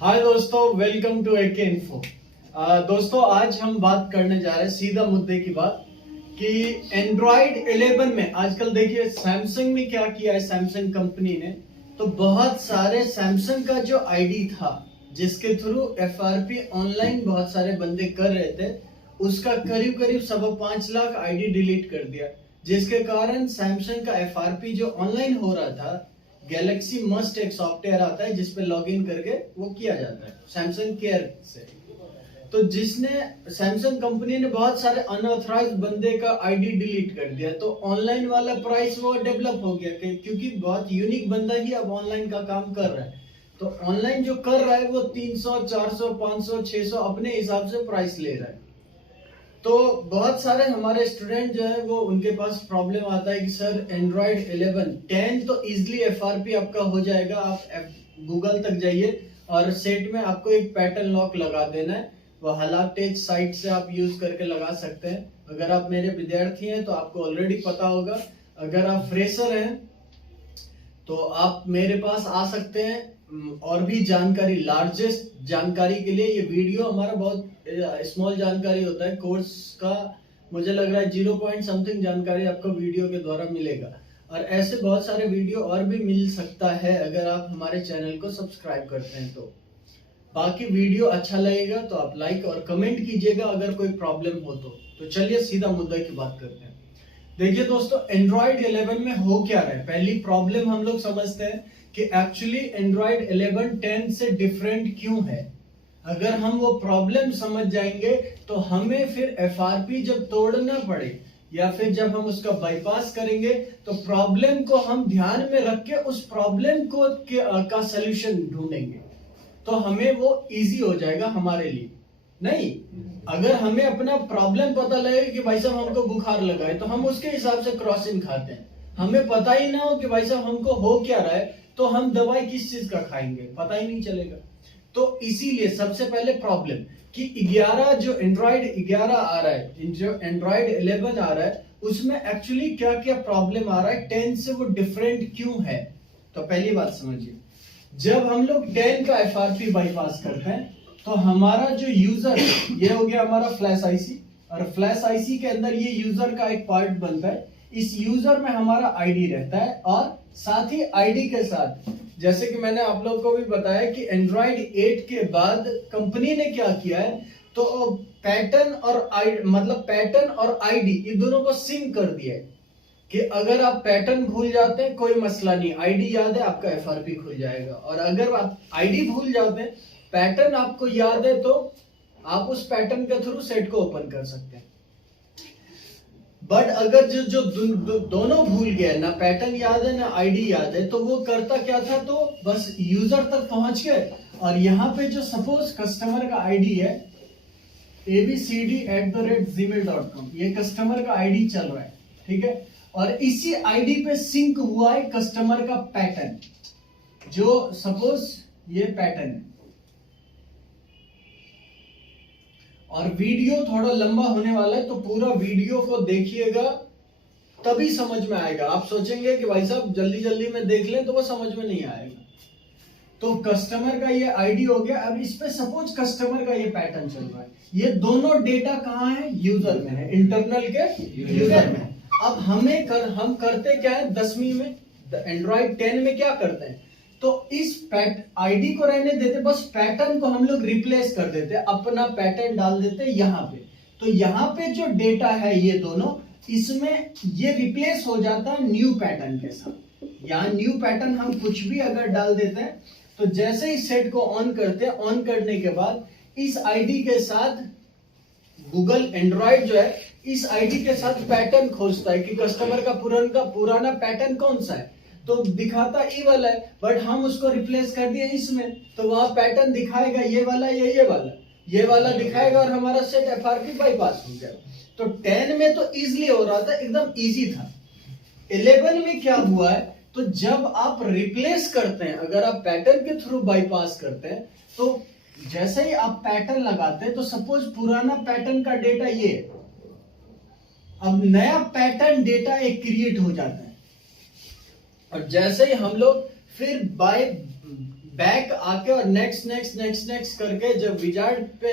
हाय दोस्तों, welcome to AK info. दोस्तों, आज हम बात करने जा रहे हैं सीधा मुद्दे की बात कि एंड्रॉइड 11 में आजकल देखिए सैमसंग ने क्या किया है। सैमसंग कंपनी ने तो बहुत सारे सैमसंग का जो आईडी था जिसके थ्रू एफआरपी ऑनलाइन बहुत सारे बंदे कर रहे थे, उसका करीब करीब 5.25 लाख आईडी डिलीट कर दिया, जिसके कारण सैमसंग का एफआरपी जो ऑनलाइन हो रहा था, गैलेक्सी मस्ट एक सॉफ्टवेयर आता है जिसपे लॉगिन करके वो किया जाता है सैमसंग केयर से। तो जिसने सैमसंग कंपनी ने बहुत सारे अनऑथराइज बंदे का आईडी डिलीट कर दिया, तो ऑनलाइन वाला प्राइस वो डेवलप हो गया क्योंकि बहुत यूनिक बंदा ही अब ऑनलाइन का काम कर रहा है। तो ऑनलाइन जो कर रहा है वो 300, 400, 500, 600 अपने हिसाब से प्राइस ले रहा है। तो बहुत सारे हमारे स्टूडेंट जो है वो उनके पास प्रॉब्लम आता है कि सर एंड्रॉइड 11 10 तो इजीली एफआरपी आपका हो जाएगा। आप गूगल तक जाइए और सेट में आपको एक पैटर्न लॉक लगा देना है। वो हलाकटेज साइट से आप यूज करके लगा सकते हैं। अगर आप मेरे विद्यार्थी हैं तो आपको ऑलरेडी पता होगा। अगर आप फ्रेशर हैं तो आप मेरे पास आ सकते हैं। और भी जानकारी, लार्जेस्ट जानकारी के लिए ये वीडियो हमारा बहुत स्मॉल जानकारी होता है कोर्स का। मुझे लग रहा है 0 पॉइंट समथिंग जानकारी आपको वीडियो के द्वारा मिलेगा। और ऐसे बहुत सारे वीडियो और भी मिल सकता है अगर आप हमारे चैनल को सब्सक्राइब करते हैं तो। बाकी वीडियो अच्छा लगेगा तो आप लाइक और कमेंट कीजिएगा अगर कोई प्रॉब्लम हो तो चलिए सीधा मुद्दा की बात करते हैं। देखिए दोस्तों, एंड्रॉइड 11 में हो क्या रहा है। पहली प्रॉब्लम हम लोग समझते हैं कि एक्चुअली एंड्रॉइड 11 10 से डिफरेंट क्यों है। अगर हम वो प्रॉब्लम समझ जाएंगे तो हमें फिर एफआरपी जब तोड़ना पड़े या फिर जब हम उसका बाईपास करेंगे तो प्रॉब्लम को हम ध्यान में रख के उस प्रॉब्लम को का सलूशन ढूंढेंगे, तो हमें वो इजी हो जाएगा हमारे लिए। नहीं, अगर हमें अपना प्रॉब्लम पता लगे कि भाई साहब हमको बुखार लगा है तो हम उसके हिसाब से क्रॉसिन खाते हैं। हमें पता ही ना हो कि भाई साहब हमको हो क्या रहा है तो हम दवाई किस चीज का खाएंगे, पता ही नहीं चलेगा। तो इसीलिए सबसे पहले प्रॉब्लम कि 11 जो एंड्रॉइड 11 आ रहा है, जो एंड्रॉइड 11 आ रहा है, उसमें एक्चुअली क्या क्या प्रॉब्लम आ रहा है, 10 से वो डिफरेंट क्यों है। तो पहली बात समझिए, जब हम लोग 10 का एफआरपी बाईपास करते हैं तो हमारा जो यूजर, ये हो गया हमारा फ्लैश आईसी, और फ्लैश आईसी के अंदर ये यूजर का एक पार्ट बनता है। इस यूजर में हमारा आईडी रहता है और साथ ही आईडी के साथ, जैसे कि मैंने आप लोगों को भी बताया कि एंड्रॉइड 8 के बाद कंपनी ने क्या किया है, तो पैटर्न और आईडी ये दोनों को सिंक कर दिया है कि अगर आप पैटर्न भूल जाते हैं कोई मसला नहीं, आईडी याद है आपका एफआरपी खुल जाएगा। और अगर आप आईडी भूल जाते हैं, पैटर्न आपको याद है, तो आप उस पैटर्न के थ्रू सेट को ओपन कर सकते हैं। बट अगर जो दोनों भूल गए, ना पैटर्न याद है ना आईडी याद है, तो वो करता क्या था, तो बस यूजर तक पहुंच गए और यहाँ पे जो सपोज कस्टमर का आईडी है abcd@gmail.com, ये कस्टमर का आईडी चल रहा है, ठीक है। और इसी आईडी पे सिंक हुआ है कस्टमर का पैटर्न, जो सपोज ये पैटर्न है। और वीडियो थोड़ा लंबा होने वाला है तो पूरा वीडियो को देखिएगा, तभी समझ में आएगा। आप सोचेंगे कि भाई साहब जल्दी जल्दी में देख लें तो वो समझ में नहीं आएगा। तो कस्टमर का ये आईडी हो गया। अब इस पे सपोज कस्टमर का ये पैटर्न चल रहा है, ये दोनों डेटा कहाँ है, यूजर में है, इंटरनल के यूजर में। अब हम करते क्या है 10वीं में, एंड्रॉइड 10 में क्या करते हैं, तो इस आईडी को रहने देते, बस पैटर्न को हम लोग रिप्लेस कर देते, अपना पैटर्न डाल देते यहाँ पे। तो यहाँ पे जो डेटा है ये दोनों, इसमें ये रिप्लेस हो जाता है न्यू पैटर्न के साथ। यहाँ न्यू पैटर्न हम कुछ भी अगर डाल देते हैं तो जैसे ही सेट को ऑन करते हैं, ऑन करने के बाद इस आईडी के साथ गूगल एंड्रॉइड जो है इस आईडी के साथ पैटर्न खोजता है कि कस्टमर का पुराना पैटर्न कौन सा है, तो दिखाता ई वाला है, बट हम उसको रिप्लेस कर दिए इसमें, तो वहां पैटर्न दिखाएगा ये वाला या ये वाला दिखाएगा और हमारा सेट एफआरपी बाईपास हो गया। तो 10 में तो इजीली हो रहा था, एकदम इजी था। 11 में क्या हुआ है, तो जब आप रिप्लेस करते हैं, अगर आप पैटर्न के थ्रू बाईपास करते हैं, तो जैसे ही आप पैटर्न लगाते हैं तो सपोज पुराना पैटर्न का डेटा ये, अब नया पैटर्न डेटा एक क्रिएट हो जाता है। और जैसे ही हम लोग फिर बाय बैक आके और नेक्स्ट नेक्स्ट नेक्स्ट नेक्स्ट करके जब विजार्ड पे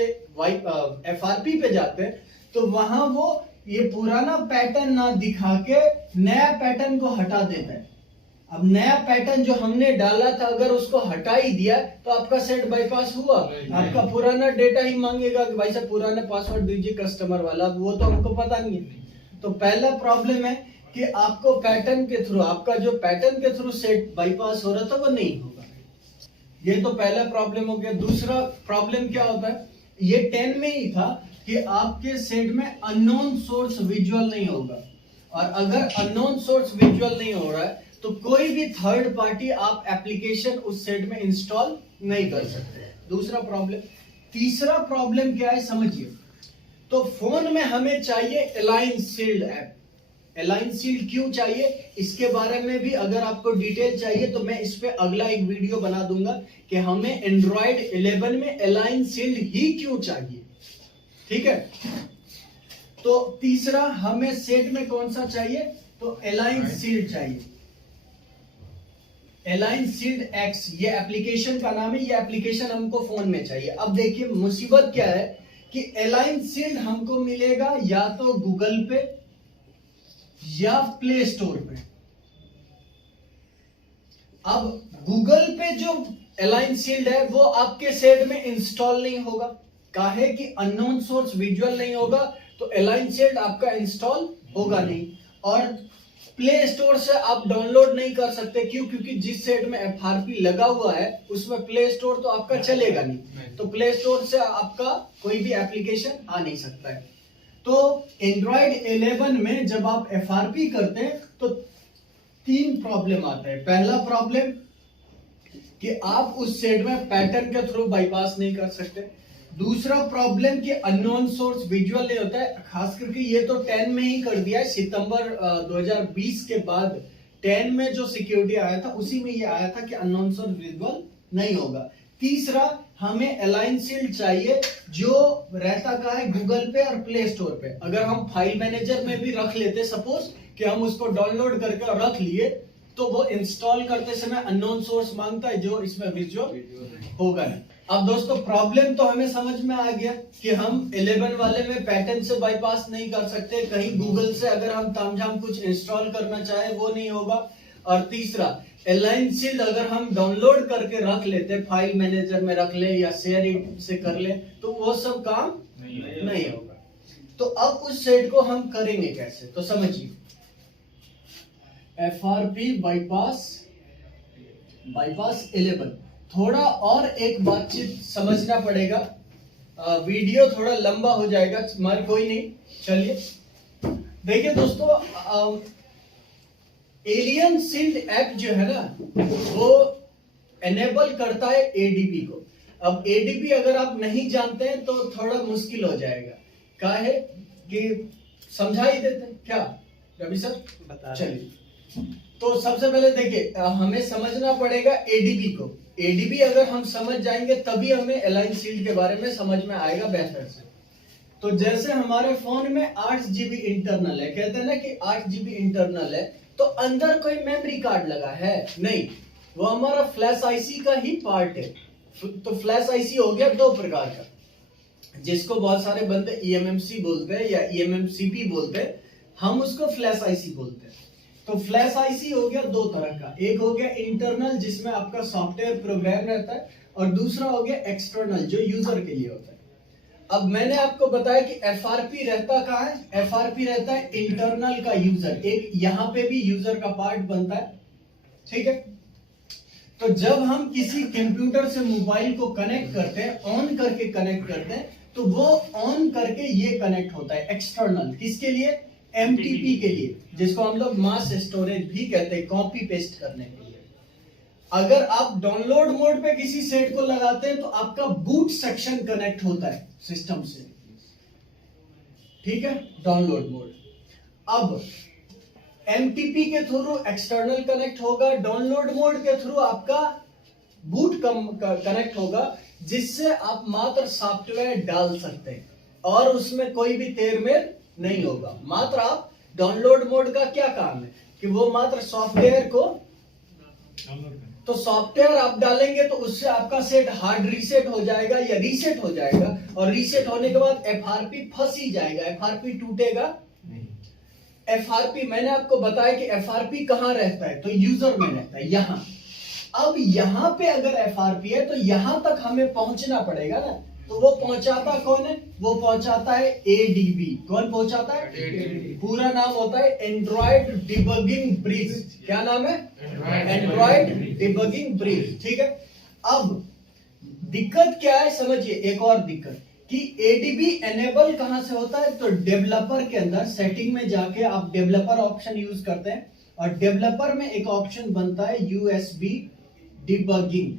FRP पे जाते हैं तो वहां वो ये पुराना पैटर्न ना दिखा के नया पैटर्न को हटा देता है। अब नया पैटर्न जो हमने डाला था अगर उसको हटा ही दिया तो आपका सेट बाईपास हुआ, आपका पुराना डेटा ही मांगेगा कि भाई साहब पुराना पासवर्ड दीजिए कस्टमर वाला, वो तो हमको पता नहीं है। तो पहला प्रॉब्लम है कि आपको पैटर्न के थ्रू, आपका जो पैटर्न के थ्रू सेट बाईपास हो रहा था वो नहीं होगा। ये तो पहला प्रॉब्लम हो गया। दूसरा प्रॉब्लम क्या होता है, ये 10 में ही था कि आपके सेट में अननोन सोर्स विजुअल नहीं होगा, और अगर अननोन सोर्स विजुअल नहीं हो रहा है तो कोई भी थर्ड पार्टी आप एप्लीकेशन उस सेट में इंस्टॉल नहीं कर सकते। दूसरा प्रॉब्लम। तीसरा प्रॉब्लम क्या है समझिए, तो फोन में हमें चाहिए align shield app. Align shield क्यों चाहिए इसके बारे में भी अगर आपको डिटेल चाहिए तो मैं इस पे अगला एक वीडियो बना दूंगा कि हमें एंड्रॉइड 11 में अलाइन शील्ड ही क्यों चाहिए। ठीक है, तो तीसरा हमें सेट में कौन सा चाहिए, तो अलाइन शील्ड चाहिए। अलाइन शील्ड एक्स ये एप्लीकेशन का नाम है, ये एप्लीकेशन हमको फोन में चाहिए। अब देखिए मुसीबत क्या है कि अलाइन शील्ड हमको मिलेगा या तो गूगल पे या प्ले स्टोर पे। अब गूगल पे जो अलाइन शील्ड है वो आपके सेट में इंस्टॉल नहीं होगा, काहे कि अननोन सोर्स विजुअल नहीं होगा, तो अलाइन शील्ड आपका इंस्टॉल होगा नहीं। और प्ले स्टोर से आप डाउनलोड नहीं कर सकते, क्यों, क्योंकि जिस सेट में FRP लगा हुआ है उसमें प्ले स्टोर तो आपका चलेगा नहीं, तो प्ले स्टोर से आपका कोई भी एप्लीकेशन आ नहीं सकता है। तो एंड्रॉइड 11 में जब आप FRP करते हैं तो 3 प्रॉब्लम आता है। पहला प्रॉब्लम कि आप उस सेट में पैटर्न के थ्रू बाईपास नहीं कर सकते। दूसरा प्रॉब्लम कि अननोन सोर्स विजुअल नहीं होता है, खास करके ये तो 10 में ही कर दिया है, सितंबर 2020 के बाद 10 में जो सिक्योरिटी आया था उसी में ये आया था कि अननोन सोर्स विजुअल नहीं होगा। तीसरा हमें अलाइन शील्ड चाहिए जो रहता कहाँ है, गूगल पे और प्ले स्टोर पे। अगर हम फाइल मैनेजर में भी रख लेते, सपोज कि हम उसको डाउनलोड करके रख लिए, तो वो इंस्टॉल करते समय अननोन सोर्स मांगता है जो इसमें विजुअल होगा नहीं। अब दोस्तों प्रॉब्लम तो हमें समझ में आ गया कि हम 11 वाले में पैटर्न से बाईपास नहीं कर सकते, कहीं गूगल से अगर हम तामझाम कुछ इंस्टॉल करना चाहे वो नहीं होगा। और तीसरा अलाइन शील्ड अगर हम डाउनलोड करके रख लेते, फाइल मैनेजर में रख ले या शेयर से कर ले, तो वो सब काम नहीं होगा। तो अब उस सेट को हम करेंगे कैसे, तो समझिए FRP बाईपास 11। थोड़ा और एक बातचीत समझना पड़ेगा, वीडियो थोड़ा लंबा हो जाएगा मगर कोई नहीं। चलिए देखिए दोस्तों, एलियन शील्ड ऐप जो है ना वो एनेबल करता है ADB को। अब ADB अगर आप नहीं जानते हैं तो थोड़ा मुश्किल हो जाएगा, क्या है कि समझा ही देते हैं क्या रवि सर, बता। चलिए तो सबसे पहले देखिए हमें समझना पड़ेगा ADB को। ADB अगर हम समझ जाएंगे तभी हमें अलाइन शील्ड के बारे में समझ में आएगा बेहतर से। तो जैसे हमारे फोन में 8 GB इंटरनल है, कहते हैं ना कि 8 GB इंटरनल है, तो अंदर कोई मेमोरी कार्ड लगा है नहीं, वो हमारा फ्लैश आईसी का ही पार्ट है। तो फ्लैश आईसी हो गया 2 प्रकार का, जिसको बहुत सारे बंदे eMMC बोलते हैं या eMMCP बोलते हैं, हम उसको फ्लैश आईसी बोलते हैं। तो फ्लैश आईसी हो गया 2 तरह का, एक हो गया इंटरनल जिसमें आपका सॉफ्टवेयर प्रोग्राम रहता है, और दूसरा हो गया एक्सटर्नल जो यूजर के लिए होता है। अब मैंने आपको बताया कि FRP रहता कहाँ है, FRP रहता है इंटरनल का यूजर, एक यहाँ पे भी यूजर का पार्ट बनता है, ठीक है। तो जब हम किसी कंप्यूटर से मोबाइल को कनेक्ट करते हैं, ऑन करके कनेक्ट करते हैं, तो वो ऑन करके ये कनेक्ट होता है एक्सटर्नल, किसके लिए, MTP के लिए, जिसको हम लोग मास स्टोरेज भी कहते हैं, कॉपी पेस्ट करने के लिए। अगर आप डाउनलोड मोड पे किसी सेट को लगाते हैं तो आपका बूट सेक्शन कनेक्ट होता है सिस्टम से, ठीक है, डाउनलोड मोड। अब MTP के थ्रू एक्सटर्नल कनेक्ट होगा, डाउनलोड मोड के थ्रू आपका बूट कनेक्ट होगा, जिससे आप मात्र सॉफ्टवेयर डाल सकते हैं और उसमें कोई भी तेरमेर नहीं होगा। मात्र आप डाउनलोड मोड का क्या काम है कि वो मात्र सॉफ्टवेयर को तो सॉफ्टवेयर आप डालेंगे तो उससे आपका सेट हार्ड रीसेट हो जाएगा या रीसेट हो जाएगा, और रीसेट होने के बाद एफआरपी फंस ही जाएगा, एफआरपी टूटेगा नहीं। एफआरपी मैंने आपको बताया कि एफआरपी कहां रहता है, तो यूजर में रहता है, यहां। अब यहां पे अगर एफआरपी है तो यहां तक हमें पहुंचना पड़ेगा ना, तो वो पहुंचाता कौन है, वो पहुंचाता है एडीबी। कौन पहुंचाता है? ADB। पूरा नाम होता है एंड्रॉइड डिबगिंग ब्रिज। क्या नाम है? Android debugging bridge. ठीक है। अब दिक्कत क्या है समझिए, एक और दिक्कत कि एडीबी एनेबल कहां से होता है, तो डेवलपर के अंदर सेटिंग में जाके आप डेवलपर ऑप्शन यूज करते हैं, और डेवलपर में एक ऑप्शन बनता है यूएसबी डिबगिंग।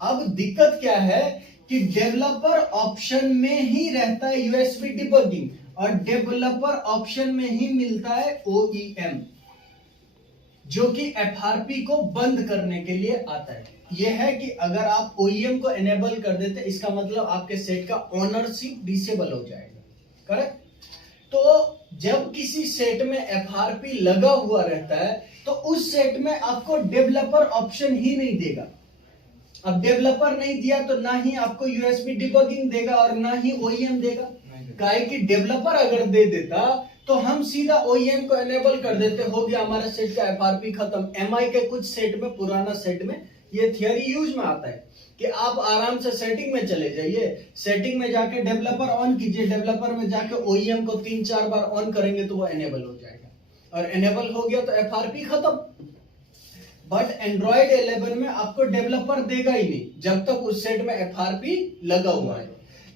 अब दिक्कत क्या है कि डेवलपर ऑप्शन में ही रहता है यूएसबी डिबगिंग, और डेवलपर ऑप्शन में ही मिलता है ओईएम, जो कि एफआरपी को बंद करने के लिए आता है। यह है कि अगर आप ओईएम को एनेबल कर देते, इसका मतलब आपके सेट का ओनरशिप डिसेबल हो जाएगा। करेक्ट? तो जब किसी सेट में एफआरपी लगा हुआ रहता है तो उस सेट में आपको डेवलपर ऑप्शन ही नहीं देगा। अब डेवलपर नहीं दिया तो ना ही आपको यूएसबी डिबगिंग देगा और ना ही ओईएम देगा। काहे कि डेवलपर अगर दे देता तो हम सीधा ओईएम को एनेबल कर देते, हो गया हमारा सेट का एफआरपी खत्म। एमआई के कुछ सेट में, पुराना सेट में ये थियरी यूज में आता है कि आप आराम से सेटिंग में चले जाइए, सेटिंग में जाके डेवलपर ऑन कीजिए, डेवलपर में जाके ओईएम को 3-4 बार ऑन करेंगे तो वो एनेबल हो जाएगा, और एनेबल हो गया तो एफआरपी खत्म। बट एंड्रॉइड 11 में आपको डेवलपर देगा ही नहीं जब तक उस सेट में एफआरपी लगा हुआ है।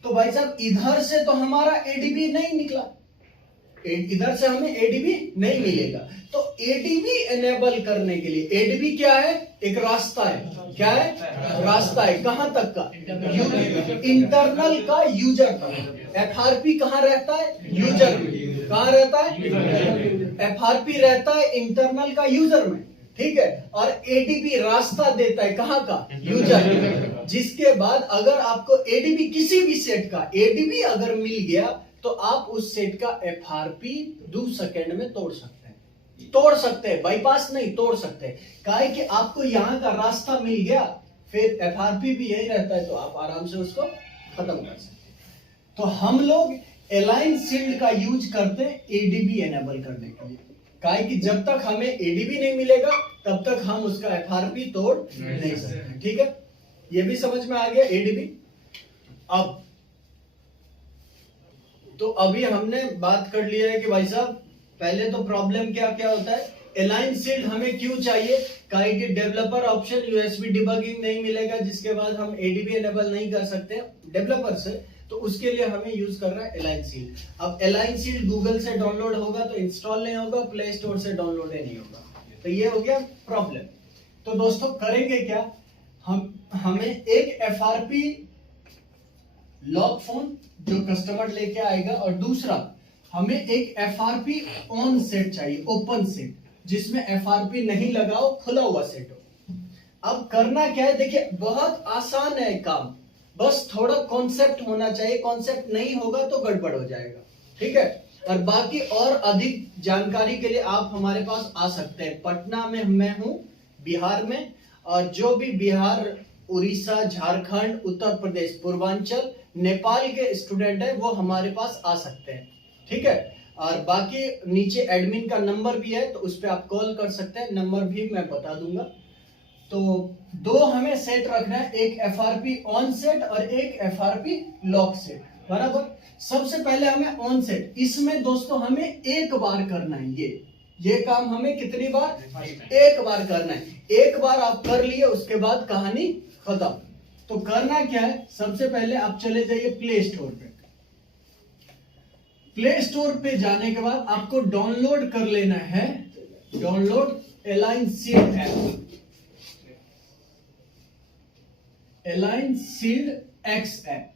तो भाई साहब इधर से तो हमारा एडीबी नहीं निकला, इधर से हमें एडीबी नहीं मिलेगा। तो एडीबी एनेबल करने के लिए, एडीबी क्या है? एक रास्ता है। क्या है? रास्ता है। कहां तक का? इंटरनल का यूजर तक। एफआरपी कहां रहता है? यूजर में। कहां रहता है? एफआरपी रहता है इंटरनल का यूजर में। ठीक है। और एडीबी रास्ता देता है कहां का? यूजर। जिसके बाद अगर आपको एडीबी, किसी भी सेट का एडीबी अगर मिल गया तो आप उस सेट का एफआरपी 2 सेकंड में तोड़ सकते हैं, बाईपास नहीं, तोड़ सकते हैं। काहे कि आपको यहां का रास्ता मिल गया, फिर एफआरपी भी यही रहता है, तो आप आराम से उसको खत्म कर सकते हैं। तो हम लोग अलाइन शील्ड का यूज करते हैं एडीबी एनेबल करने के लिए। काहे कि जब तक हमें एडीबी नहीं मिलेगा तब तक हम उसका एफआरपी तोड़ नहीं सकते। ठीक है, ये भी समझ में आ गया एडीबी। अब तो अभी हमने बात कर लिया है कि भाई साहब पहले तो प्रॉब्लम क्या क्या होता है, अलाइन शील्ड हमें क्यों चाहिए, काहे कि डेवलपर ऑप्शन यूएसबी डिबगिंग नहीं मिलेगा, जिसके बाद हम एडीबी एनेबल नहीं कर सकते डेवलपर से, तो उसके लिए हमें यूज कर रहा है अलाइन शील्ड। अब अलाइन शील्ड गूगल से डाउनलोड होगा तो इंस्टॉल नहीं होगा, प्ले स्टोर से डाउनलोड ही नहीं होगा, तो ये हो गया प्रॉब्लम। तो दोस्तों करेंगे क्या, हमें एक एफआरपी लॉक फोन जो कस्टमर लेके आएगा, और दूसरा हमें एक एफआरपी ऑन सेट चाहिए, ओपन सेट, जिसमें एफआरपी नहीं लगाओ, खुला हुआ सेट हो। अब करना क्या है, देखिए बहुत आसान है काम, बस थोड़ा कॉन्सेप्ट होना चाहिए, कॉन्सेप्ट नहीं होगा तो गड़बड़ हो जाएगा। ठीक है, और बाकी और अधिक जानकारी के लिए आप हमारे पास आ सकते हैं। पटना में मैं हूं, बिहार में, और जो भी बिहार, उड़ीसा, झारखंड, उत्तर प्रदेश, पूर्वांचल, नेपाल के स्टूडेंट है वो हमारे पास आ सकते हैं। ठीक है, और बाकी नीचे एडमिन का नंबर भी है, तो उस पर आप कॉल कर सकते हैं, नंबर भी मैं बता दूंगा। तो 2 हमें सेट रखना है, एक एफआरपी ऑन सेट और एक एफआरपी लॉक सेट, बराबर। सबसे पहले हमें ऑन सेट, इसमें दोस्तों हमें एक बार करना है, ये काम हमें कितनी बार? एक बार करना है। एक बार आप कर लिए उसके बाद कहानी खत्म। तो करना क्या है, सबसे पहले आप चले जाइए प्ले स्टोर पे। प्ले स्टोर पे जाने के बाद आपको डाउनलोड कर लेना है, download align shield app, align shield x app.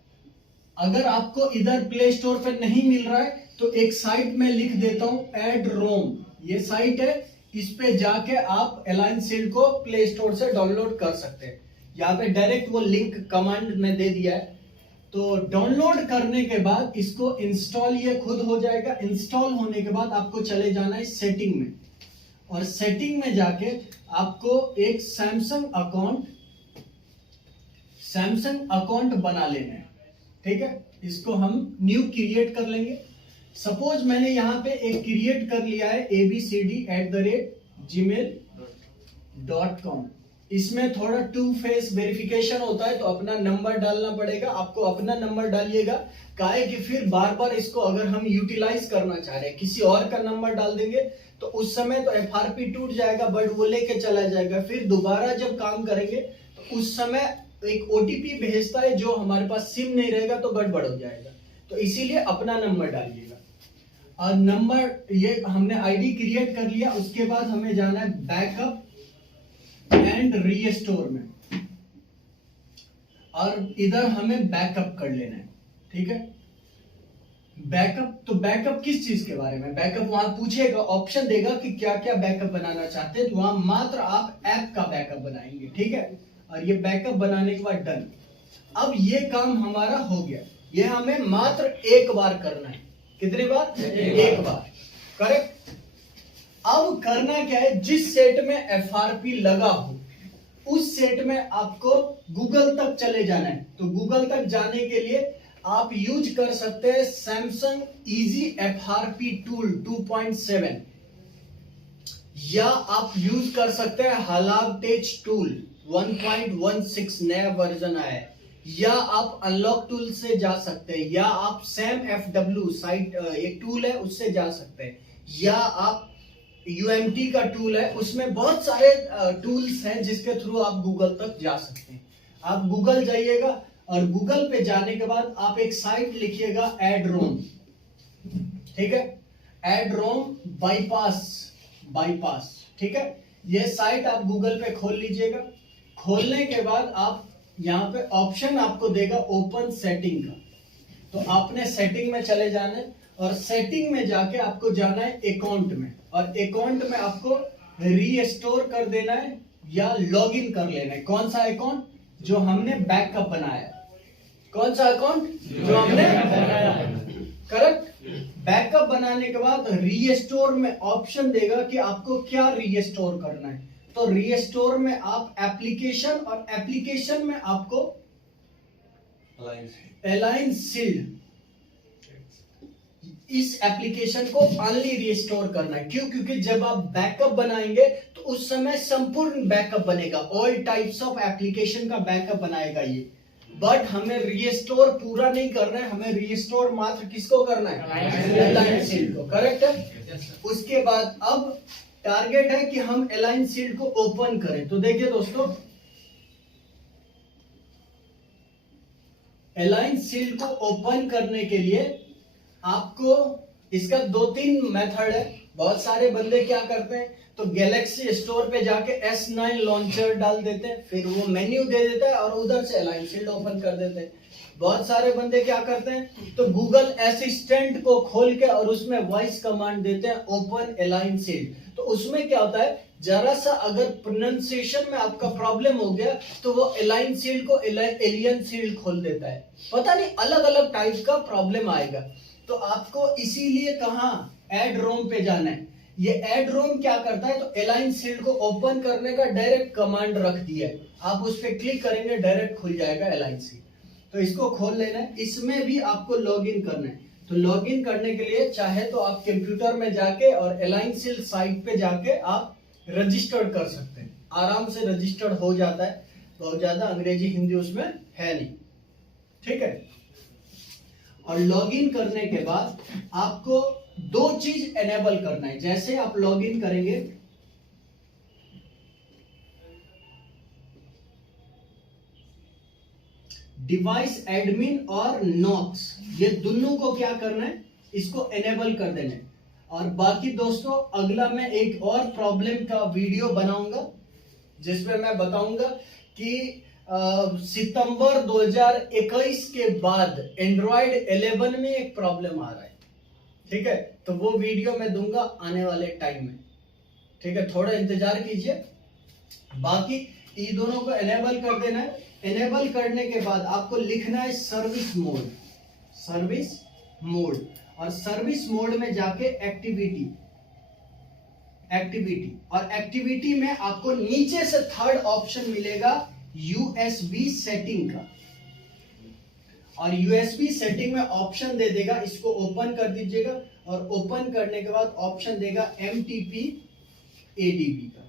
अगर आपको इधर प्ले स्टोर पे नहीं मिल रहा है तो एक साइट में लिख देता हूं, एड रोम, ये साइट है, इस पे जाके आप अलाइन शील्ड को प्ले स्टोर से डाउनलोड कर सकते हैं। यहाँ पे डायरेक्ट वो लिंक कमांड में दे दिया है। तो डाउनलोड करने के बाद इसको इंस्टॉल, ये खुद हो जाएगा। इंस्टॉल होने के बाद आपको चले जाना है सेटिंग में, और सेटिंग में जाके आपको एक सैमसंग अकाउंट बना लेना है। ठीक है, इसको हम न्यू क्रिएट कर लेंगे। सपोज मैंने यहाँ पे एक क्रिएट कर लिया है abcd@gmail.com। इसमें थोड़ा टू फेस वेरिफिकेशन होता है, तो अपना नंबर डालना पड़ेगा। आपको अपना नंबर डालिएगा, काहे कि फिर बार बार इसको अगर हम यूटिलाइज करना चाह रहे हैं, किसी और का नंबर डाल देंगे तो उस समय तो एफआरपी टूट जाएगा, बट वो लेके चला जाएगा। फिर दोबारा जब काम करेंगे तो उस समय एक ओटीपी भेजता है, जो हमारे पास सिम नहीं रहेगा तो गड़बड़ हो जाएगा। तो इसीलिए अपना नंबर डालिएगा। और नंबर, ये हमने आईडी क्रिएट कर लिया। उसके बाद हमें जाना है बैकअप एंड रीस्टोर में, और इधर हमें बैकअप कर लेना है। ठीक है, बैकअप, तो बैकअप किस चीज के बारे में? बैकअप वहां पूछेगा, ऑप्शन देगा कि क्या क्या बैकअप बनाना चाहते हैं, तो वहां मात्र आप ऐप का बैकअप बनाएंगे। ठीक है, और ये बैकअप बनाने के बाद डन। अब ये काम हमारा हो गया। ये हमें मात्र एक बार करना है। कितनी बार? एक बार। करेक्ट। अब करना क्या है, जिस सेट में एफआरपी लगा हो उस सेट में आपको गूगल तक चले जाना है। तो गूगल तक जाने के लिए आप यूज कर सकते हैं सैमसंग इजी एफआरपी टूल 2.7, या आप यूज कर सकते हैं हलाव टेच टूल 1.16 नया वर्जन आया है, या आप अनलॉक टूल से जा सकते हैं, या आप सैम FW साइट एक टूल है उससे जा सकते हैं, या आप UMT का टूल है, उसमें बहुत सारे टूल्स हैं जिसके थ्रू आप गूगल तक जा सकते हैं। आप गूगल जाइएगा और गूगल पे जाने के बाद आप एक साइट लिखिएगा एडरोम। ठीक है, एडरोम बाईपास। ठीक है, ये साइट आप गूगल पे खोल लीजिएगा। खोलने के बाद आप यहाँ पे ऑप्शन आपको देगा ओपन सेटिंग का, तो आपने सेटिंग में चले जाना है, और सेटिंग में जाके आपको जाना है अकाउंट में, और अकाउंट में आपको रीस्टोर कर देना है या लॉगिन कर लेना है। कौन सा अकाउंट? जो हमने बैकअप बनाया। कौन सा अकाउंट? जो हमने बनाया। करेक्ट। बैकअप बनाने के बाद रीस्टोर में ऑप्शन देगा कि आपको क्या रीस्टोर करना है। तो रीस्टोर में आप एप्लीकेशन, और एप्लीकेशन में आपको अलाइन सील्ड, इस एप्लीकेशन को ओनली रिस्टोर करना है। क्यों? क्योंकि जब आप बैकअप बनाएंगे तो उस समय संपूर्ण बैकअप बनेगा, ऑल टाइप्स ऑफ एप्लीकेशन का बैकअप बनाएगा ये। बट हमें रिस्टोर पूरा नहीं करना है, हमें रिस्टोर मात्र किसको करना है? अलाइन सील्ड को। करेक्ट है। उसके बाद अब टारगेट है कि हम अलाइन सील्ड को ओपन करें। तो देखिए दोस्तों, अलाइन सील्ड को ओपन करने के लिए आपको इसका 2-3 मेथड है। बहुत सारे बंदे क्या करते हैं, तो गैलेक्सी स्टोर पे जाके S9 लॉन्चर डाल देते हैं, फिर वो मेन्यू दे देता है और उधर से अलाइन सील्ड ओपन कर देते हैं। बहुत सारे बंदे क्या करते हैं, तो गूगल असिस्टेंट को खोल के और उसमें वॉइस कमांड देते हैं ओपन अलाइन सील्ड। तो उसमें क्या होता है, जरा सा अगर प्रोनाउंसिएशन में आपका प्रॉब्लम हो गया तो वो अलाइन सील्ड को एलियन सील्ड खोल देता है। पता नहीं, अलग अलग टाइप का प्रॉब्लम आएगा। तो आपको इसीलिए कहां एड रोम पे जाना है। ये एड रोम क्या करता है, तो अलाइन सील्ड को ओपन करने का डायरेक्ट कमांड रख दिया है। आप उस पर क्लिक करेंगे, डायरेक्ट खुल जाएगा अलाइन सील्ड। तो इसको खोल लेना है। इसमें भी आपको लॉगिन करना है। तो लॉगिन करने के लिए चाहे तो आप कंप्यूटर में जाके और अलाइन सील्ड साइट पे जाके आप रजिस्टर कर सकते हैं। आराम से रजिस्टर्ड हो जाता है, बहुत ज्यादा अंग्रेजी हिंदी उसमें है नहीं। ठीक है। और लॉगिन करने के बाद आपको 2 चीज एनेबल करना है। जैसे आप लॉगिन करेंगे, डिवाइस एडमिन और नॉक्स, ये दोनों को क्या करना है, इसको एनेबल कर देना है। और बाकी दोस्तों, अगला मैं एक और प्रॉब्लम का वीडियो बनाऊंगा जिसमें मैं बताऊंगा कि सितंबर 2021 के बाद एंड्रॉइड 11 में एक प्रॉब्लम आ रहा है। ठीक है, तो वो वीडियो मैं दूंगा आने वाले टाइम में। ठीक है, थोड़ा इंतजार कीजिए। बाकी ये दोनों को एनेबल कर देना है। एनेबल करने के बाद आपको लिखना है सर्विस मोड, सर्विस मोड। और सर्विस मोड में जाके एक्टिविटी, और एक्टिविटी में आपको नीचे से थर्ड ऑप्शन मिलेगा यूएसबी सेटिंग का, और यूएसबी सेटिंग में ऑप्शन दे देगा, इसको ओपन कर दीजिएगा, और ओपन करने के बाद ऑप्शन देगा एमटीपी एडीबी का।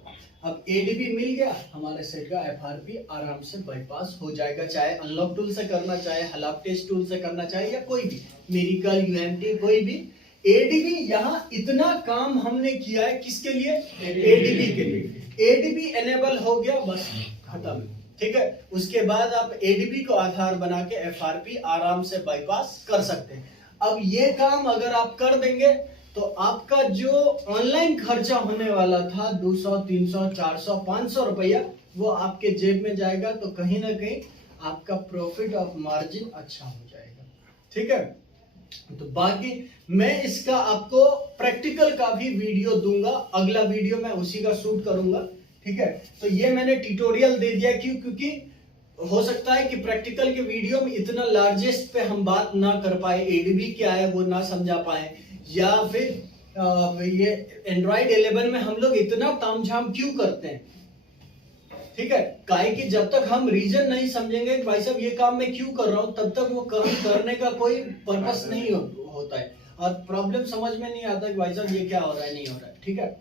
अब एडीबी मिल गया, हमारे सेट का एफआरपी आराम से बाईपास हो जाएगा, चाहे अनलॉक टूल से करना, चाहे हलाप टेस्ट टूल से करना, चाहे या कोई भी मिरेकल यूएमटी कोई भी। एडीबी यहाँ इतना काम हमने किया है किसके लिए? एडीबी के लिए। एडीबी एनेबल हो गया, बस खत्म, ठीक है। उसके बाद आप एडीबी को आधार बना के एफआरपी आराम से बाईपास कर सकते हैं। अब ये काम अगर आप कर देंगे तो आपका जो ऑनलाइन खर्चा होने वाला था 200, 300, 400, 500 रुपया, वो आपके जेब में जाएगा, तो कहीं ना कहीं आपका प्रॉफिट ऑफ मार्जिन अच्छा हो जाएगा, ठीक है। तो बाकी मैं इसका आपको प्रैक्टिकल का भी वीडियो दूंगा, अगला वीडियो मैं उसी का शूट करूंगा, ठीक है। तो ये मैंने ट्यूटोरियल दे दिया, क्योंकि हो सकता है कि प्रैक्टिकल के वीडियो में इतना लार्जेस्ट पे हम बात ना कर पाए, एडीबी क्या है वो ना समझा पाए, या फिर ये एंड्रॉइड 11 में हम लोग इतना तामझाम क्यों करते हैं, ठीक है। काहे कि जब तक हम रीजन नहीं समझेंगे कि भाई साहब ये काम मैं क्यों कर रहा हूं, तब तक वो काम करने का कोई पर्पस नहीं होता है, और प्रॉब्लम समझ में नहीं आता कि भाई साहब ये क्या हो रहा है, नहीं हो रहा है, ठीक है।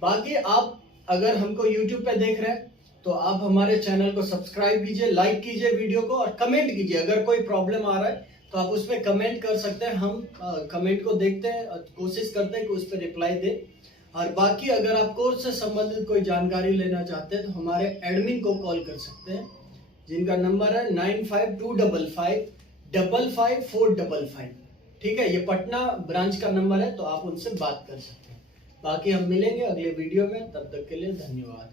बाकी आप अगर हमको YouTube पे देख रहे हैं तो आप हमारे चैनल को सब्सक्राइब कीजिए, लाइक कीजिए वीडियो को, और कमेंट कीजिए। अगर कोई प्रॉब्लम आ रहा है तो आप उस पर कमेंट कर सकते हैं, हम कमेंट को देखते हैं और कोशिश करते हैं कि उस पर रिप्लाई दें। और बाकी अगर आप कोर्स से संबंधित कोई जानकारी लेना चाहते हैं तो हमारे एडमिन को कॉल कर सकते हैं, जिनका नंबर है 9525555455, ठीक है। ये पटना ब्रांच का नंबर है, तो आप उनसे बात कर सकते हैं। बाकी हम मिलेंगे अगले वीडियो में, तब तक के लिए धन्यवाद।